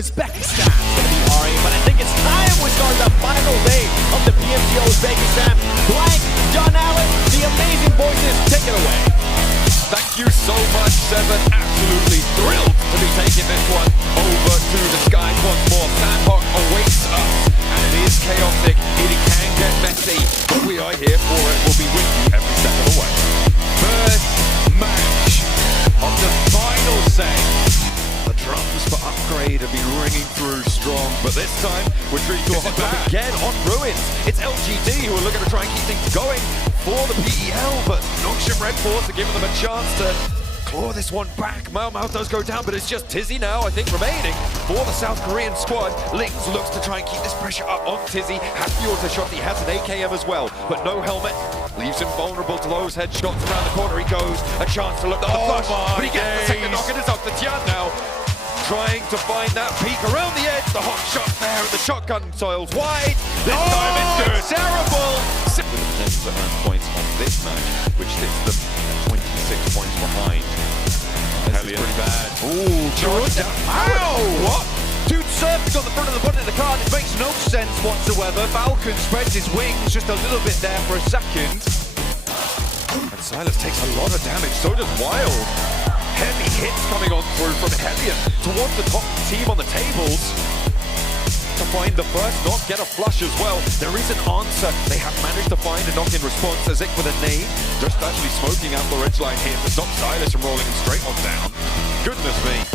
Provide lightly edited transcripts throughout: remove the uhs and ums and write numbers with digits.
Uzbekistan. But I think it's time we start the final day of the Pmgo Uzbekistan. Blank, John Allen, the amazing voices, take it away. Thank you so much, Seven. Absolutely thrilled to be taking this one over to the sky once more. Sandhawk awaits us, and it is chaotic. It can get messy, but we are here for it. We'll be with you every step of the way. First match of the final set. The drums for Upgrade have been ringing through strong, but this time we're treated to a hot tub again on Ruins. It's LGD who are looking to try and keep things going for the PEL, but Noxian Red Force are giving them a chance to claw this one back. Mau does go down, but it's just Tizzy now, I think, remaining for the South Korean squad. Lynx looks to try and keep this pressure up on Tizzy. Has the auto shot, he has an AKM as well, but no helmet. Leaves him vulnerable to those headshots around the corner. He goes, a chance to look at the flush, but he gets the second knock, and it's up to Tian now. Trying to find that peak around the edge. The hot shot there, and the shotgun soils wide. This time it's good. Terrible! With the potential to earn points on this match, which sits them at 26 points behind. This is pretty bad. Ooh, George. Ow! What? Dude surfing on the front of the button of the card. It makes no sense whatsoever. Falcon spreads his wings just a little bit there for a second. And Silas takes a lot of damage, so does Wild. Heavy hits coming on through from Hellion towards the top team on the tables. To find the first knock, get a flush as well. There is an answer. They have managed to find a knock in response. Azik with a nade, just actually smoking out the ridge line here to stop Silas from rolling him straight on down. Goodness me.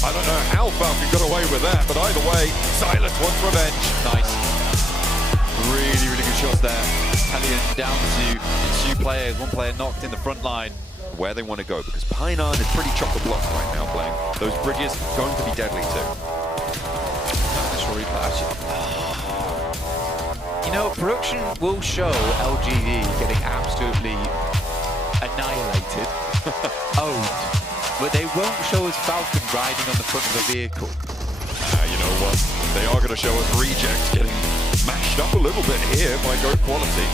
I don't know how Falcon got away with that, but either way, Silas wants revenge. Nice. Really, really good shots there. Hellion down to two players, one player knocked in the front line. Where they want to go, because Painan is pretty chock-a-block right now playing. Those bridges going to be deadly too. You know, production will show LGD getting absolutely annihilated, owned, but they won't show us Falcon riding on the front of the vehicle. You know what? They are going to show us Reject getting mashed up a little bit here by Go Quality.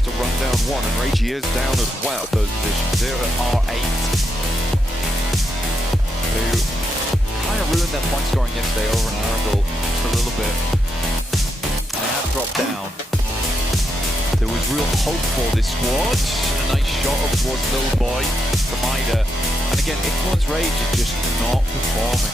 To run down one, and Reggie is down as well. Those positions here at R8, who kind of ruined their point scoring yesterday over an angle just a little bit. And they have dropped down. There was real hope for this squad. A nice shot up towards Little Boy from Ida. And again, Influence Rage is just not performing,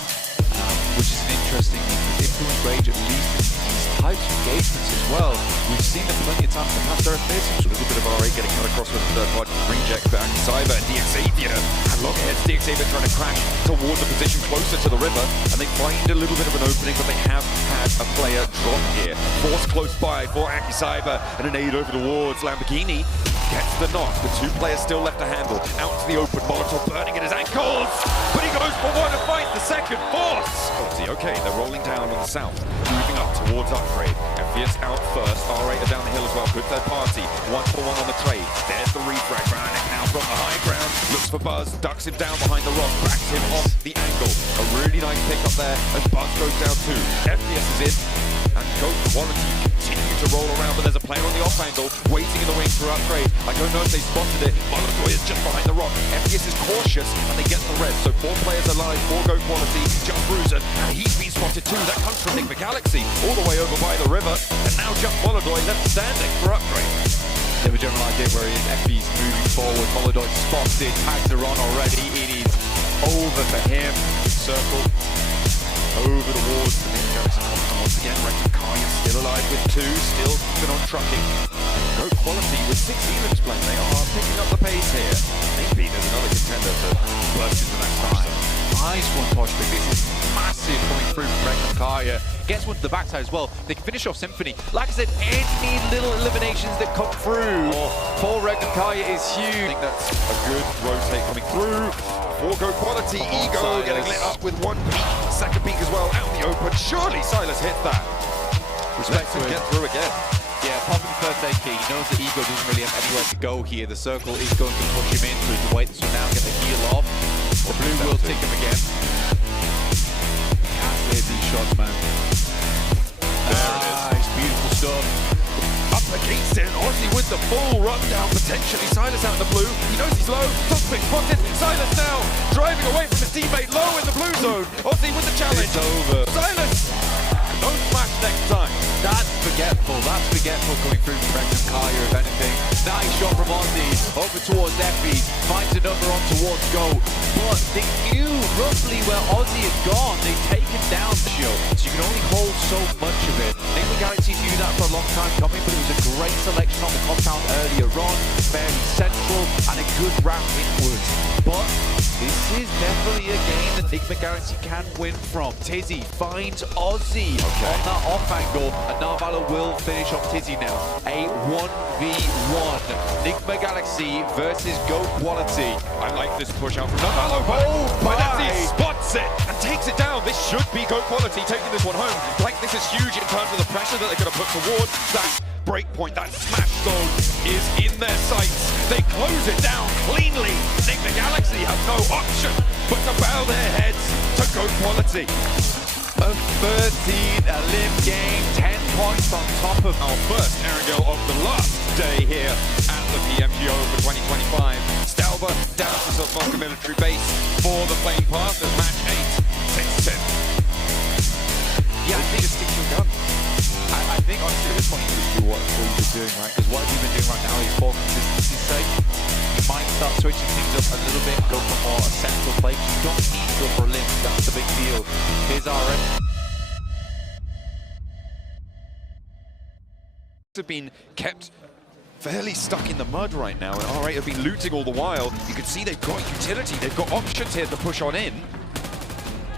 which is an interesting one. Influence Rage, at least in these types of engagements as well, we've seen them plenty of times in the past. There seems a little bit of R8 getting cut across with the third party. Reject back, Cyber, DXavier, and Lockheads. DXavier trying to crash towards a position closer to the river, and they find a little bit of an opening, but they have had a player drop here. Force close by for Cyber, and an aid over towards Lamborghini. Gets the knock, with two players still left to handle. Out to the open, Molotov burning at his ankles, but he goes for one and finds the second Force. Okay, they're rolling down on the south, moving up towards Upgrade. Fierce out first, R8 are down the hill as well, good third party, 1-for-1 on the trade. There's the refrag, Brownick now from the high ground, looks for Buzz, ducks him down behind the rock, backs him off the angle. A really nice pick up there as Buzz goes down too. FDS is in, and Go Quality continue to roll around, but there's a player on the off angle, waiting in the wings for Upgrade. I don't know if they spotted it, Molotov is just behind the rock. FDS is cautious, and they get the red, so 4 players alive, 4 Go Quality, Jump Bruiser, and he's been spotted too. That comes from Nick Galaxy, all the way over by the river. And now Just Molodoy left standing for Upgrade. They have a general idea where he is. FB's moving forward. Molodoy spotted, tags are on already. It is over for him. Circle over towards the main garrison. Once again, Reckon Kai is still alive with 2, still keeping on trucking. Go Quality with 6 Helix playing. They are picking up the pace here. Maybe there's another contender to burst into that time. Nice one, Toshvik. This is massive coming through from Reckon Kaya. Gets one to the backside as well. They can finish off Symphony. Like I said, any little eliminations that come through for Reckon Kaya is huge. I think that's a good rotate coming through. 4 Go Quality, Ego getting lit up with 1 peak, second peak as well, out in the open. Surely Silas hits that. Respect to get through again. Yeah, popping the first aid key. He knows that Ego doesn't really have anywhere to go here. The circle is going to push him in, so he can wait. So now get the heal off. The blue will take him again. Can't hit these shots, man. Nice, beautiful stuff. up against it. Ozzy with the full rundown, potentially. Silas out in the blue. He knows he's low. Toxic spotted. Silas now driving away from his teammate low in the blue zone. Ozzy with the challenge. It's over. Silas, no smash next time. That's forgetful. That's forgetful coming through from Brendan Kaya, if anything. Nice shot from Ozzy. Over towards Effie. Finds another on towards Goat. But they knew roughly where Ozzy had gone. They'd taken down the show. So you can only hold so much of it. Enigma Galaxy knew that for a long time coming, but it was a great selection on the compound earlier on. Fairly central and a good wrap inwards. But this is definitely a game that Enigma Galaxy can win from. Tizzy finds Ozzy on that off angle, and Narvala will finish off Tizzy now. A 1v1. Enigma Galaxy versus Go Quality. I like this push out from Narvala, but he spots it and takes it down. This should be Go Quality taking this one home. Like, this is huge in terms of the pressure that they're going to put towards that breakpoint. That smash zone is in their sights. They close it down cleanly. Enigma Galaxy have no option but to bow their heads to Go Quality. A 13 limb game, 10 points on top of Our first Erangel of the last day here at the Pmgo for 2025. Stalva down to Sosnovka military base for the Flame Pass as match 8, 6-10. Yeah, I think just stick to your gun. I think honestly at this point you just do what he's been doing, right? Because what he's been doing right now is for consistency's sake. You might start switching things up a little bit, go for more a central play. You don't need to go for a limb, that's the big deal. Here's RM. Have been kept fairly stuck in the mud right now, and R8 have been looting all the while. You can see they've got utility, they've got options here to push on in.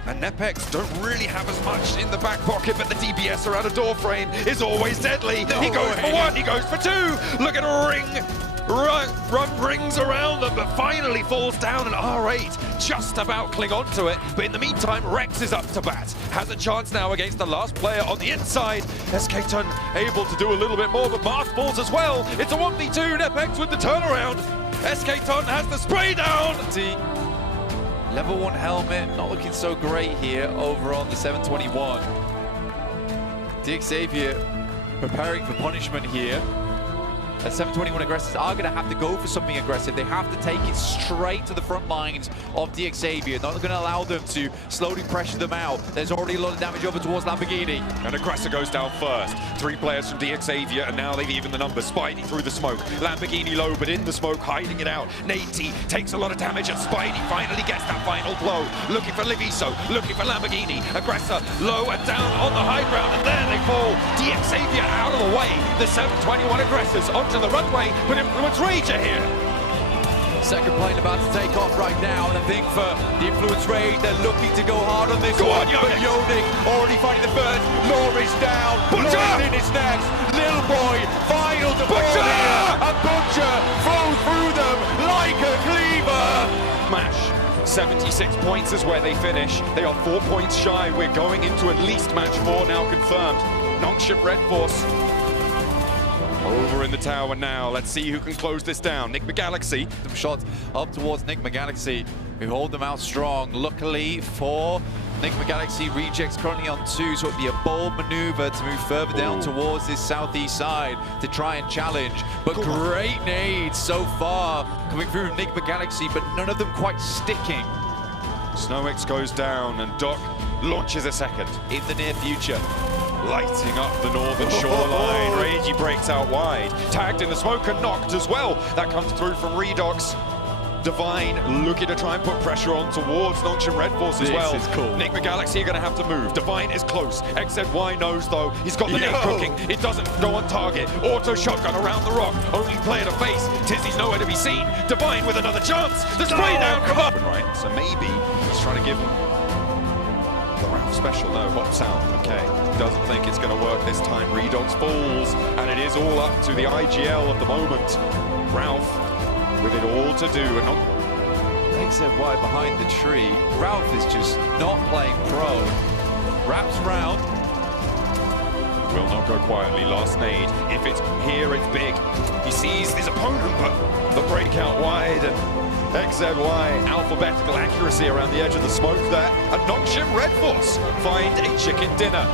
And Nepex don't really have as much in the back pocket, but the DBS around a door frame is always deadly. He goes for one, he goes for two. Look at a ring. Run rings around them, but finally falls down, and R8 just about cling on to it. But in the meantime, Rex is up to bat. Has a chance now against the last player on the inside. SK-Ton able to do a little bit more, but Mars falls as well. It's a 1v2, Nepex with the turnaround. SK-Ton has the spray down. Level 1 helmet, not looking so great here over on the 721. Xavier preparing for punishment here. The 721 aggressors are going to have to go for something aggressive. They have to take it straight to the front lines of Xavier. Not going to allow them to slowly pressure them out. There's already a lot of damage over towards Lamborghini. And Aggressor goes down first. 3 players from Xavier, and now they've evened the numbers. Spidey through the smoke. Lamborghini low, but in the smoke, hiding it out. Nate takes a lot of damage, and Spidey finally gets that final blow. Looking for Liviso, looking for Lamborghini. Aggressor low and down on the high ground, and there they fall. Xavier out of the way. The 721 aggressors onto the runway, but Influence Rage are here. Second plane about to take off right now, and I think for the Influence Rage, they're looking to go hard on this one. But Yonik already finding the first. Laura's down. Laura's in his next. Little boy, final to fall here. And Butcher flows through them like a cleaver. Mash. 76 points is where they finish. They are 4 points shy. We're going into at least match 4 now confirmed. Nongshim Red Force over in the tower now. Let's see who can close this down. Enigma Galaxy. Some shots up towards Enigma Galaxy, who hold them out strong. Luckily for Enigma Galaxy, Rejects currently on 2, so it'd be a bold maneuver to move further down towards this southeast side to try and challenge. But great nades so far coming through Enigma Galaxy, but none of them quite sticking. SnowX goes down, and Doc launches a second. In the near future. Lighting up the northern shoreline. Ragey breaks out wide. Tagged in the smoke and knocked as well. That comes through from Redox. Divine looking to try and put pressure on towards Nongshim Red Force as well. This is cool. Enigma Galaxy are going to have to move. Divine is close. XZY knows though. He's got the nade cooking. It doesn't go on target. Auto shotgun around the rock. Only player to face. Tizzy's nowhere to be seen. Divine with another chance. The spray down come up. Right, so maybe he's trying to give him the Ralph special. No, hops out. Okay. Doesn't think it's going to work this time. Redox falls, and it is all up to the IGL of the moment. Ralph with it all to do, and not XZY behind the tree. Ralph is just not playing pro. Wraps around. Will not go quietly. Last nade. If it's here, it's big. He sees his opponent, but the breakout wide, and XZY, alphabetical accuracy around the edge of the smoke there. And Nongshim Red Force find a chicken dinner.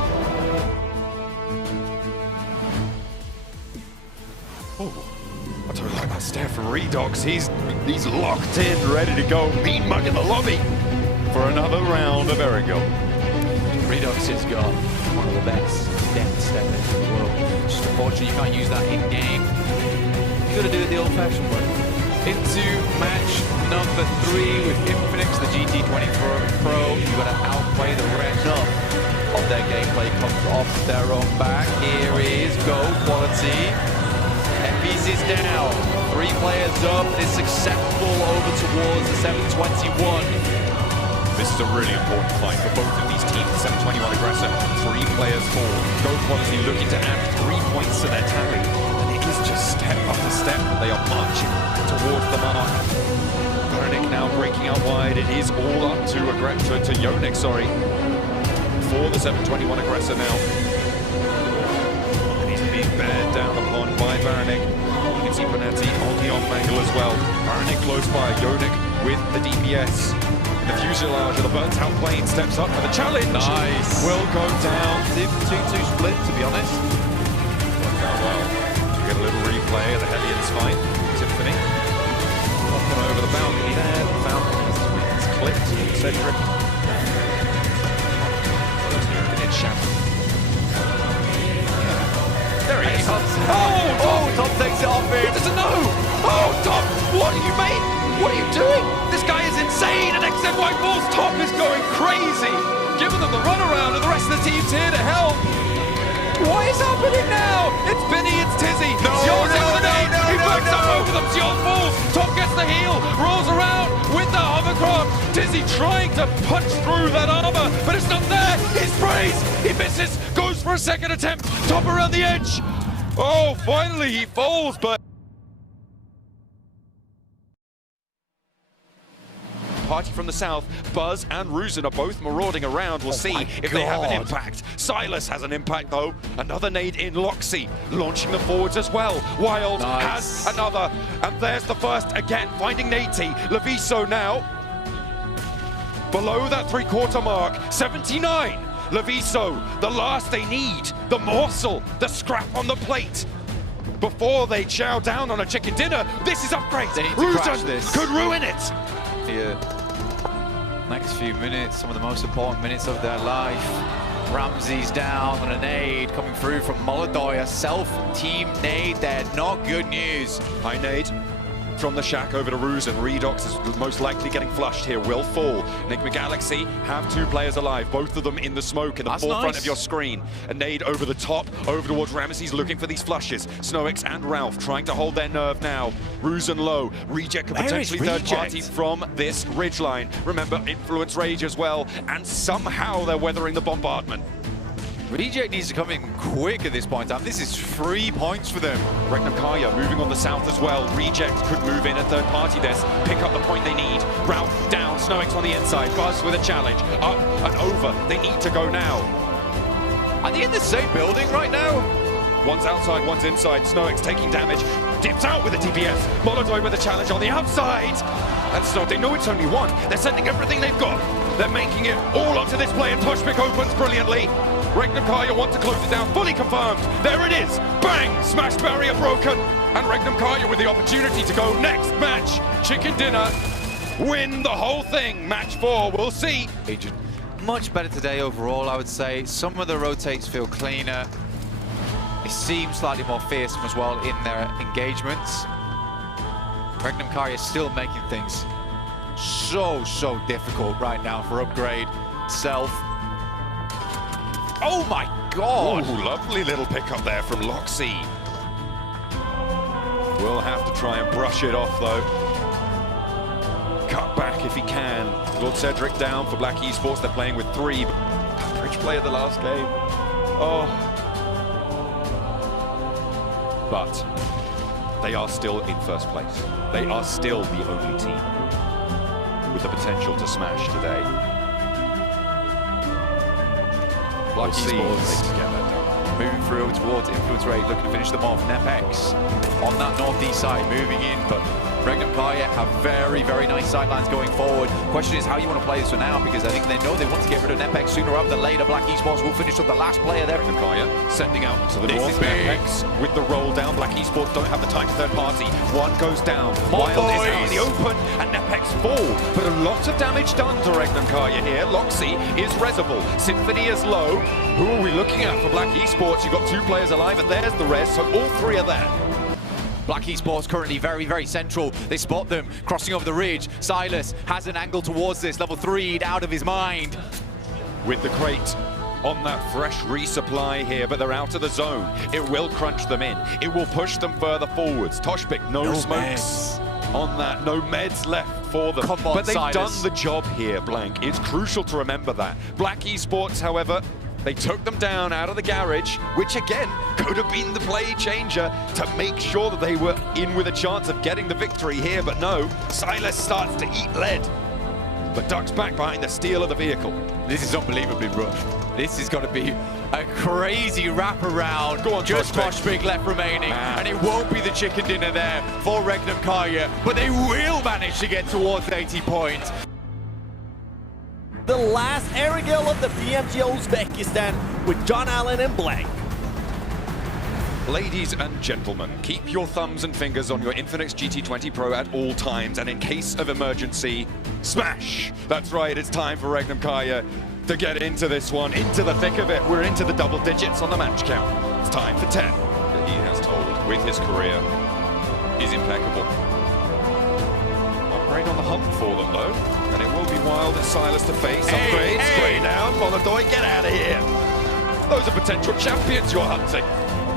I don't like that stare from Redox. He's locked in, ready to go. Mean mug in the lobby for another round of Erangel. Redox has got one of the best death steppers in the world. Just unfortunately, you can't use that in game. You got to do it the old-fashioned way. Into match number 3 with Infinix, the GT20 Pro. You got to outplay the rest of their gameplay. Comes off their own back. Here is Go Quality. FB's is down. 3 players up. It's acceptable over towards the 721. This is a really important fight for both of these teams. The 721 aggressor, 3 players fall. Go Quality looking to add 3 points to their tally. And it is just step after step. They are marching towards the mark. Baronik now breaking out wide. It is all up to Yonik, for the 721 aggressor now. And he's being bared down upon by Baronik. You can see Bonatti on the off angle as well. Baronik close by. Yonik with the DPS. The fuselage of the burnt out plane steps up for the challenge. Nice. Will go down. 2-2 split, to be honest. Worked out well. We get a little replay of the Hellions fight. Symphony. Hopping over the balcony there. The Falcon has his wings clipped. Cedric. And it's Shadow. There he is. Tom takes it off him. He doesn't know. Oh, Tom, what are you, mate? What are you doing? This guy is insane, and XNY Bulls Top is going crazy, giving them the runaround, and the rest of the team's here to help. What is happening now? It's Benny, it's Tizzy. Sion's in with the nade. He backs up over them. Sion falls. Top gets the heel, rolls around with the hovercraft. Tizzy trying to punch through that armor, but it's not there. He sprays. He misses. Goes for a second attempt. Top around the edge. Oh, finally he falls, but party from the south, Buzz and Ruzin are both marauding around. We'll see if they have an impact. Silas has an impact though. Another nade in Loxy, launching the forwards as well. Wild has another, and there's the first again, finding Nate. Leviso now below that 3/4 mark, 79. Leviso, the last they need, the morsel, the scrap on the plate. Before they chow down on a chicken dinner, this is upgrade. Ruzin could ruin it. Here, next few minutes, some of the most important minutes of their life. Ramsey's down on a nade coming through from Molodoi, a self-team nade there, not good news. High nade from the shack over to Ruzin. Redox is most likely getting flushed here, will fall. Enigma Galaxy have 2 players alive, both of them in the smoke in the forefront of your screen. A nade over the top, over towards Ramesses, looking for these flushes. Snowix and Ralph trying to hold their nerve now. Ruzin low. Reject could potentially third party from this ridgeline. Remember, Influence Rage as well, and somehow they're weathering the bombardment. Reject needs to come in quick at this point in time. This is 3 points for them. Regnum Kaya moving on the south as well. Reject could move in and third party this. Pick up the point they need. Ralph down, Snowix on the inside. Buzz with a challenge. Up and over. They need to go now. Are they in the same building right now? One's outside, one's inside. Snowix taking damage. Dips out with a DPS. Molodoi with a challenge on the outside. And so they know it's only one. They're sending everything they've got. They're making it all onto this play, and Toshpik opens brilliantly. Regnum Kaya want to close it down, fully confirmed. There it is. Bang! Smash barrier broken. And Regnum Kaya with the opportunity to go next match. Chicken dinner. Win the whole thing. Match 4. We'll see. Much better today overall, I would say. Some of the rotates feel cleaner. They seem slightly more fearsome as well in their engagements. Regnum Kaya is still making things so difficult right now for upgrade. Self. Oh my god! Ooh, lovely little pickup there from Loxy. We'll have to try and brush it off though. Cut back if he can. Lord Cedric down for Black Esports. They're playing with 3. Bridge play of the last game. Oh. But they are still in first place. They are still the only team with the potential to smash today. Black Esports moving through towards Influence Raid, looking to finish them off. Nepex on that northeast side, moving in, but Regnum Kaya Kaya have very, very nice sidelines going forward. Question is how you want to play this one out, because I think they know they want to get rid of Nepex sooner rather than later. Black Esports will finish up the last player there. Kaya sending out to the This north. is big. Nepex with the roll down. Black Esports don't have the time to third party. One goes down. More Wild is out in boys. the open, and Nepex fall. But a lot of damage done to Regnum Kaya here. Loxy is Reservoir. Symphony is low. Who are we looking at for Black Esports? You've got 2 players alive, and there's the res, so all 3 are there. Black Esports currently very, very central. They spot them crossing over the ridge. Silas has an angle towards this. Level 3 out of his mind. With the crate on that fresh resupply here, but they're out of the zone. It will crunch them in. It will push them further forwards. Toshpik, no smokes on that. No meds left for them. Come on, but they've Silas. done the job here, Blank. It's crucial to remember that. Black Esports, however, they took them down out of the garage, which again could have been the play changer to make sure that they were in with a chance of getting the victory here. But no, Silas starts to eat lead, but ducks back behind the steel of the vehicle. This is unbelievably rough. This is going to be a crazy wraparound. Go on, just Toshpik. Toshpik left remaining, and it won't be the chicken dinner there for Regnum Kaya, but they will manage to get towards 80 points. The last Airgill of the Pmgo Uzbekistan with John Allen and Blank. Ladies and gentlemen, keep your thumbs and fingers on your Infinix GT20 Pro at all times, and in case of emergency, smash! That's right, it's time for Regnum Kaya to get into this one, into the thick of it. We're into the double digits on the match count. It's time for 10 that he has told with his career is impeccable. Upgrade on the hump for them though, and it will be Wild and Silas to face. Upgrade, spray down, Molodoy, get out of here! Those are potential champions you're hunting.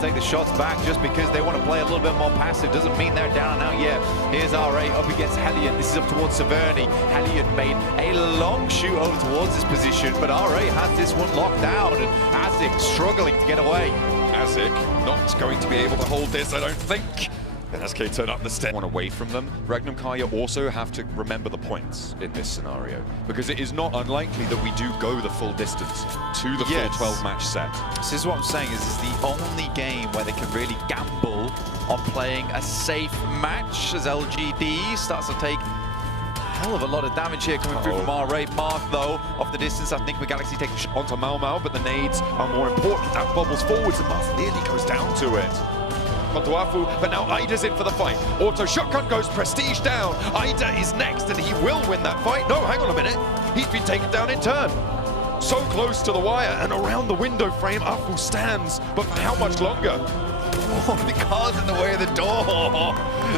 Take the shots back just because they want to play a little bit more passive. Doesn't mean they're down and out yet. Here's RA up against Hellion. This is up towards Severny. Hellion made a long shoot over towards this position, but RA has this one locked down, and Azik struggling to get away. Azik not going to be able to hold this, I don't think. And SK turn up the step. One away from them. Regnum Kaya also have to remember the points in this scenario, because it is not unlikely that we do go the full distance to the full 12 match set. This is what I'm saying, is the only game where they can really gamble on playing a safe match, as LGD starts to take a hell of a lot of damage here coming through from RA. Mark, though, off the distance, I think the Galaxy take a shot Onto Mau, but the nades are more important. That bubbles forwards, and Marth nearly goes down to it. Onto Afu, but now Ida's in for the fight. Auto shotgun goes, prestige down. Ida is next, and he will win that fight. No, hang on a minute. He's been taken down in turn. So close to the wire, and around the window frame, Afu stands. But for how much longer? Oh, the car's in the way of the door.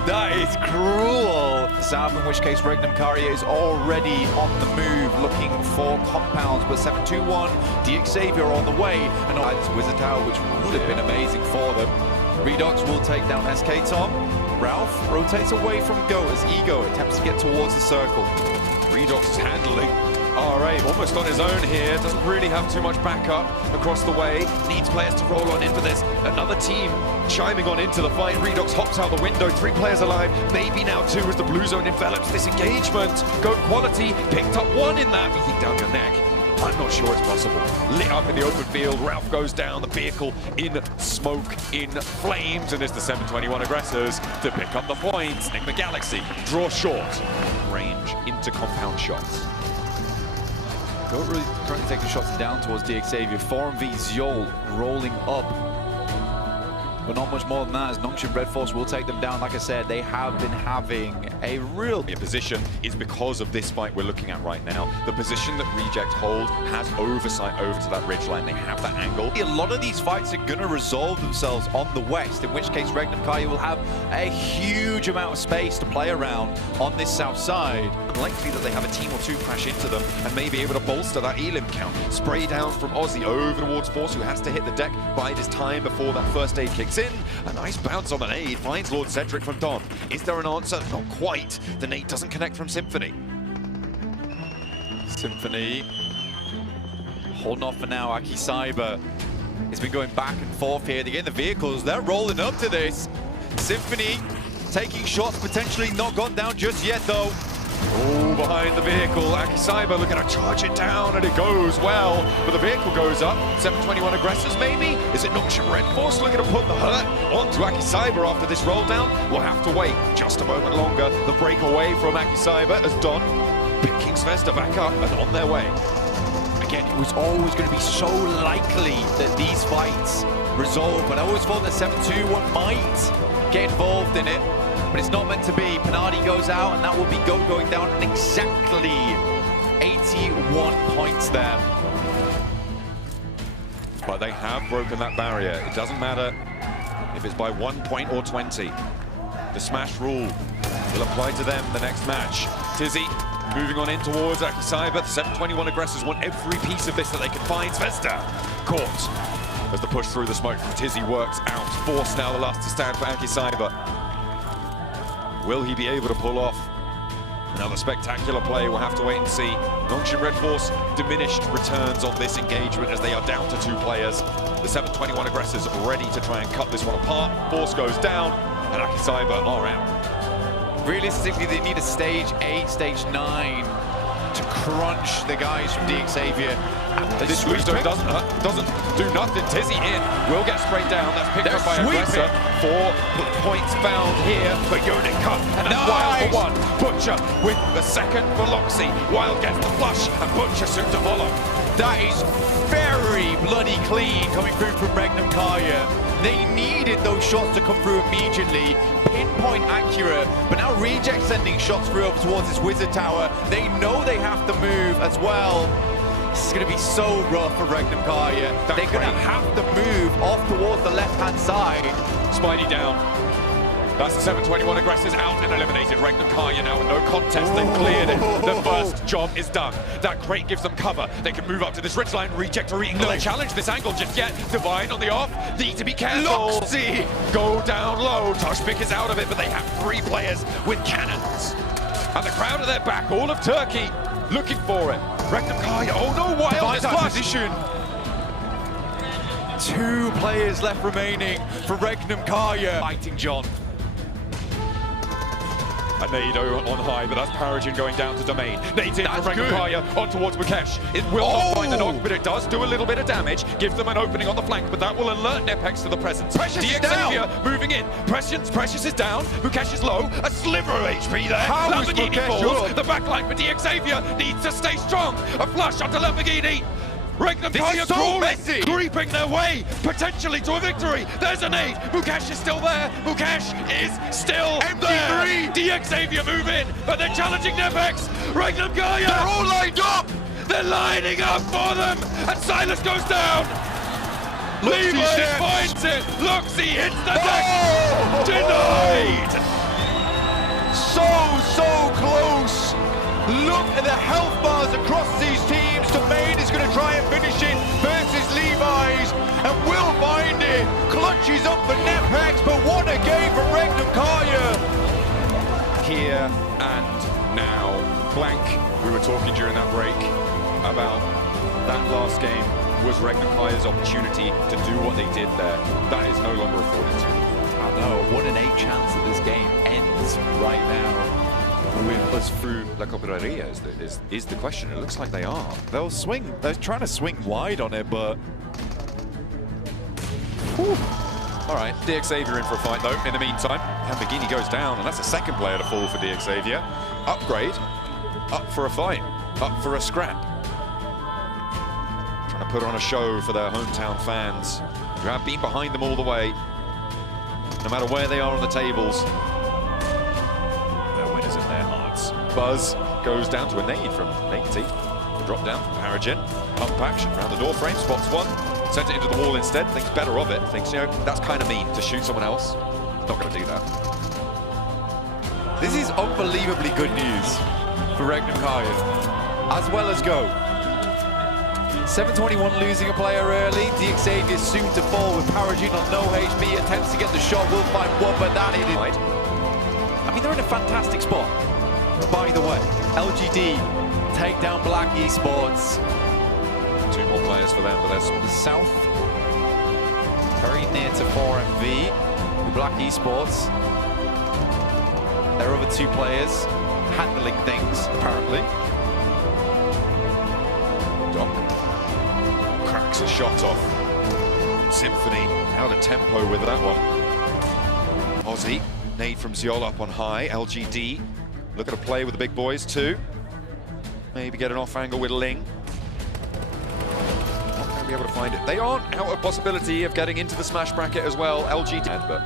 That is cruel. South, in which case Regnum Kaya is already on the move, looking for compounds, but 721, DX Xavier on the way, and it's Wizard Tower, which would have been amazing for them. Redox will take down SK Tom. Ralph rotates away from Go as Ego attempts to get towards the circle. Redox is handling RA almost on his own here. Doesn't really have too much backup across the way. Needs players to roll on in for this. Another team chiming on into the fight. Redox hops out the window. 3 players alive. Maybe now 2 as the blue zone envelops this engagement. Go quality. Picked up 1 in that. You think down your neck. I'm not sure it's possible. Lit up in the open field. Ralph goes down. The vehicle in smoke, in flames. And it's the 721 aggressors to pick up the points. Nick the Galaxy draw short. Range into compound shots. Go really currently taking shots down towards DX Xavier. 4v Zjol rolling up. But not much more than that, as Nongshim Red Force will take them down. Like I said, they have been having a real position is because of this fight we're looking at right now. The position that Reject hold has oversight over to that ridgeline. They have that angle. A lot of these fights are going to resolve themselves on the west, in which case Regnum Kaya will have a huge amount of space to play around on this south side. Unlikely that they have a team or 2 crash into them and may be able to bolster that elim count. Spray down from Aussie over towards Force, who has to hit the deck, bide his time before that first aid kicks in. A nice bounce on the nade, finds Lord Cedric from Don. Is there an answer? Not quite. The nade doesn't connect from Symphony. Symphony holding off for now. Aki Cyber has been going back and forth here. They get in the vehicles, they're rolling up to this. Symphony taking shots, potentially not gone down just yet though. Oh, behind the vehicle, Akicyber looking to charge it down, and it goes well. But the vehicle goes up. 721 aggressors, maybe? Is it Noxian Red Force looking to put the hurt onto Akicyber after this roll down? We'll have to wait just a moment longer. The break away from Akicyber as Don picking Zvezda back up and on their way. Again, it was always going to be so likely that these fights resolve, but I always thought that 721 might get involved in it. But it's not meant to be. Penardi goes out, and that will be going down in exactly 81 points there. But they have broken that barrier. It doesn't matter if it's by 1 point or 20. The smash rule will apply to them the next match. Tizzy moving on in towards Akicyber. The 721 aggressors want every piece of this that they can find. Zvezda caught as the push through the smoke from Tizzy works out. Force now the last to stand for Akicyber. Will he be able to pull off another spectacular play? We'll have to wait and see. Noxian Red Force diminished returns on this engagement as they are down to 2 players. The 721 aggressors ready to try and cut this one apart. Force goes down, and Akicyber are out. Realistically, they need a stage 8, stage 9 to crunch the guys from DXavier. This booster doesn't do nothing. Tizzy in, will get sprayed down. That's picked up by Aggressor. 4 points found here for Unit Cut, and that's Wild for 1. Butcher with the second for Loxy. Wild gets the flush, and Butcher soon to follow. That is very bloody clean coming through from Regnum Karya. They needed those shots to come through immediately, pinpoint accurate, but now Reject sending shots through up towards this Wizard Tower. They know they have to move as well. This is going to be so rough for Regnum Karya. They're going to have to move off towards the left-hand side. Spidey down. That's the 721 aggressors out and eliminated. Regnum Karya now with no contest. They've cleared it. The first job is done. That crate gives them cover. They can move up to this ridgeline. Reject or Eagle. They challenge this angle just yet. Divine on the off. Need to be careful. Loxy! Go down low. Tushpick is out of it, but they have 3 players with cannons. And the crowd are their back. All of Turkey looking for it. Regnum Karya. Oh no, Wild is flush. Position. 2 players left remaining for Regnum Karya. Fighting John. A Nado on high, but that's Paragin going down to Domain. Nades in from Regnum Karya on towards Mukesh. It will not find the knock, but it does do a little bit of damage. Give them an opening on the flank, but that will alert Nepex to the presence. Precious is down. Moving in. Precious is down. Mukesh is low. A sliver of HP there. How is Lamborghini Mukesh falls. up? The backline for DXavier needs to stay strong. A flush onto Lamborghini. Regnum Karya messy. creeping their way, potentially to a victory. There's a nade. Mukesh is still there. Mukesh is still there. DXavier move in, but they're challenging Nepex. Regnum Karya. They're all lined up. They're lining up for them, and Silas goes down. Levi finds it. Loxy hits the deck. Denied. So close. Look at the health bars across these teams. Domain is going to try and finish it versus Levi's, and will find it. Clutches up for Nepex, but what a game from Regnum Karya. Here and now. Blank, we were talking during that break about that last game was Regnum Karya's opportunity to do what they did there. That is no longer afforded to them. I know, what an 8 chance that this game ends right now. With us through La Cobraria is the question. It looks like they are. They'll swing. They're trying to swing wide on it, but... Whew. All right, DXavier in for a fight, though, in the meantime. Lamborghini goes down, and that's the second player to fall for DXavier. Upgrade, up for a fight, up for a scrap. Trying to put on a show for their hometown fans, who have been behind them all the way, no matter where they are on the tables. In their hearts. Buzz goes down to a nade from Nate T. The drop down from Paragin. Pump action around the door frame, spots one. Sent it into the wall instead, thinks better of it. Thinks, you know, that's kind of mean to shoot someone else. Not going to do that. This is unbelievably good news for Regnum Karya, as well as Go. 721 losing a player early. DXavier soon to fall with Paragin on no HP. Attempts to get the shot, will find one, but that is it. I mean, they're in a fantastic spot, by the way. LGD take down Black Esports. 2 more players for them, but there's the south, very near to 4MV, with Black Esports. Their other 2 players handling things, apparently. Doc cracks a shot off. Symphony out of tempo with that one. Aussie, nade from Ziol up on high. LGD looking to play with the big boys too. Maybe get an off angle with Ling. Not going to be able to find it. They aren't out of possibility of getting into the smash bracket as well. LGD, but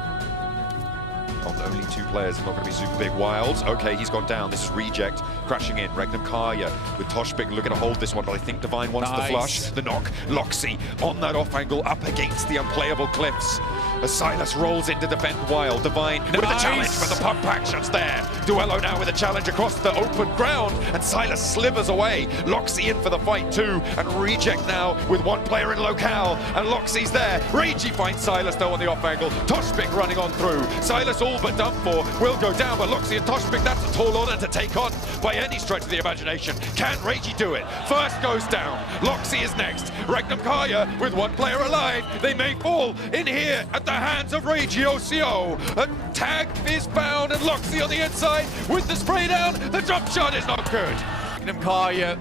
on only 2 players, not going to be super big. Wilds, okay, he's gone down. This is Reject crashing in. Regnum Karya with Toshbik looking to hold this one, but I think Divine wants the flush. The knock, Loxy on that off angle up against the unplayable cliffs. As Silas rolls in to defend Wild. Divine with a challenge for the pump actions there. Duello now with a challenge across the open ground, and Silas slivers away. Loxy in for the fight too, and Reject now with 1 player in locale, and Loxy's there. Reggie finds Silas though on the off angle. Toshbik running on through. Silas all but done for, will go down, but Loxy and Toshbik, that's a tall order to take on by any stretch of the imagination. Can Reggie do it? First goes down. Loxy is next. Regnum Karya with 1 player alive. They may fall in here at the hands of Reggie OCO. A tag is found, and Loxy on the inside with the spray down. The jump shot is not good. Regnum Karya,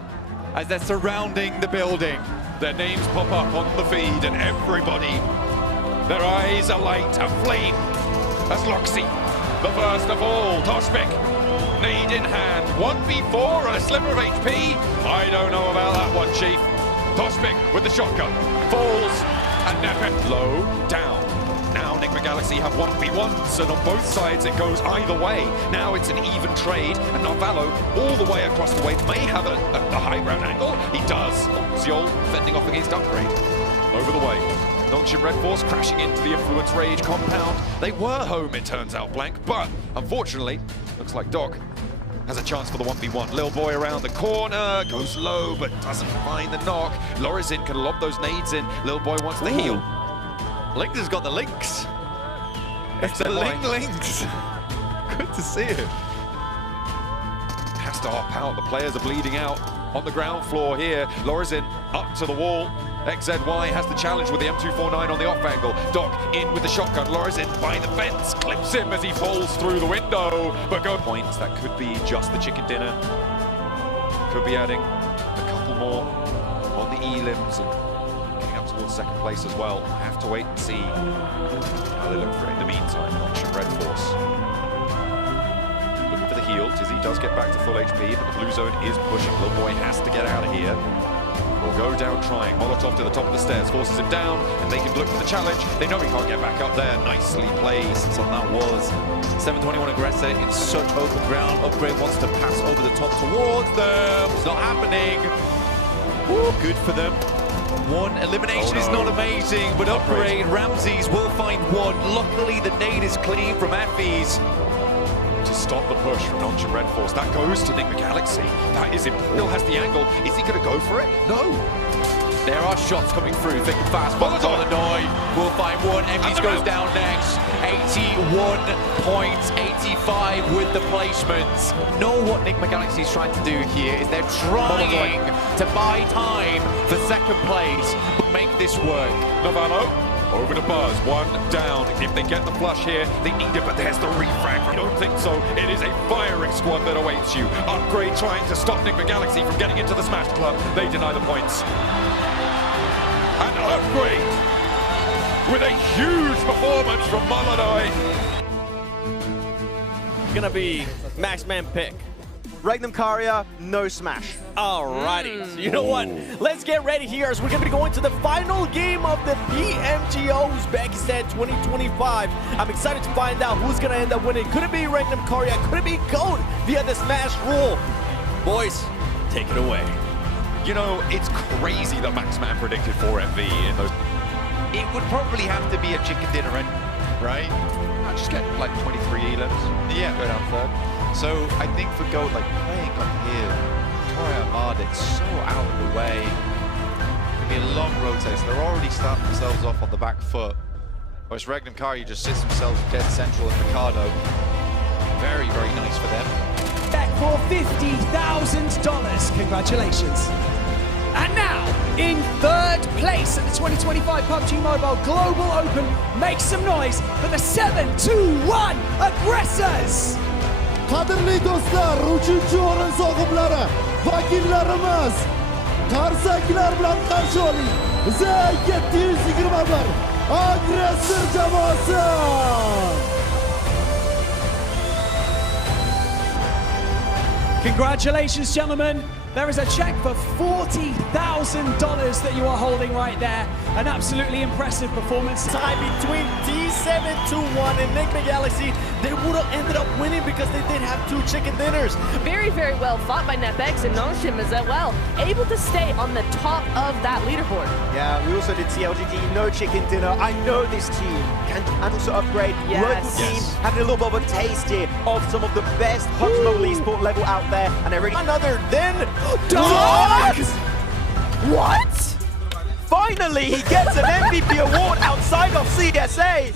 as they're surrounding the building. Their names pop up on the feed, and everybody, their eyes alight, aflame. As Loxy, the first of all. Toshbik, nade in hand. 1v4 and a sliver of HP. I don't know about that one, Chief. Toshbik with the shotgun. Falls, and Nepe low, down. Now Enigma Galaxy have 1v1s, and on both sides it goes either way. Now it's an even trade, and Narvalo all the way across the way may have a high ground angle. He does. Ziol fending off against Upgrade. Over the way. Nongshim Red Force crashing into the Influence Rage compound. They were home, it turns out, Blank, but unfortunately, looks like Doc has a chance for the 1v1. Lil Boy around the corner, goes low, but doesn't find the knock. Lorizin can lob those nades in. Lil Boy wants the heal. Link has got the links. It's the links. Good to see it. Has to hop out. The players are bleeding out on the ground floor here. Lorizin up to the wall. XZY has the challenge with the M249 on the off angle. Doc in with the shotgun. Lorizin by the fence, clips him as he falls through the window. But go points, that could be just the chicken dinner. Could be adding a couple more on the elims and getting up towards 2nd place as well. Have to wait and see how they look for it. In the meantime, Nongshim Red Force looking for the heal. Tizzy does get back to full HP, but the blue zone is pushing. Lil Boy has to get out of here. Will go down trying. Molotov to the top of the stairs, forces him down, and they can look for the challenge. They know he can't get back up there. Nicely played. So that was 721 aggressor in such open ground. Upgrade wants to pass over the top towards them. It's not happening. Ooh, good for them. 1 elimination is not amazing, but Upgrade, Ramses will find 1. Luckily, the nade is clean from Effie's. To stop the push from Nongshim Red Force. That goes to Enigma Galaxy. That is important. Bill has the angle. Is he going to go for it? No. There are shots coming through, thick and fast. Molotov will find 1. Effie's goes down next. 81 points, 85 with the placements. Know what Enigma Galaxy is trying to do here is they're trying to buy time for 2nd place, but make this work. Navallo over to Buzz, 1 down. If they get the flush here, they need it, but there's the refrag. I don't think so. It is a firing squad that awaits you. Upgrade trying to stop Enigma Galaxy from getting into the Smash Club. They deny the points. And Upgrade with a huge performance from Molodoi. Gonna be max man pick. Regnum Karya, no smash. Alrighty, so you know what? Let's get ready here as we're going to be going to the final game of the Pmgo Uzbekistan 2025. I'm excited to find out who's going to end up winning. Could it be Regnum Karya? Could it be Goat via the smash rule? Boys, take it away. You know, it's crazy that Maxman predicted 4MV in those. It would probably have to be a chicken dinner, right? I just get like 23 elims. Yeah. Go down 3rd. So I think for Goat, like playing up here, Toya Ahmad, it's so out of the way. It'll be a long rotate, so they're already starting themselves off on the back foot. Whereas Regnum Karya just sits themselves dead central in Ricardo. Very, very nice for them. Back for $50,000. Congratulations. And now, in 3rd place at the 2025 PUBG Mobile Global Open, make some noise for the 7-2-1 Aggressors. Qadrli do'stlar, 3-o'rin sohibları, vakillarimiz, qarsaklar bilan qarshi oling. Z721 agressor jamoasi. Congratulations, gentlemen. There is a check for $40,000 that you are holding right there. An absolutely impressive performance. Tie between D721 and Nick McGalaxy. They would have ended up winning because they did have 2 chicken dinners. Very, very well fought by NetX and Nongshim as well. Able to stay on the top of that leaderboard. Yeah, we also did see LGD, no chicken dinner. I know this team can also upgrade. Yes. Local team having a little bit of a taste here of some of the best PUBG Mobile Esport level out there. And they're really Another then Dogs! What? Finally, he gets an MVP award outside of CSA.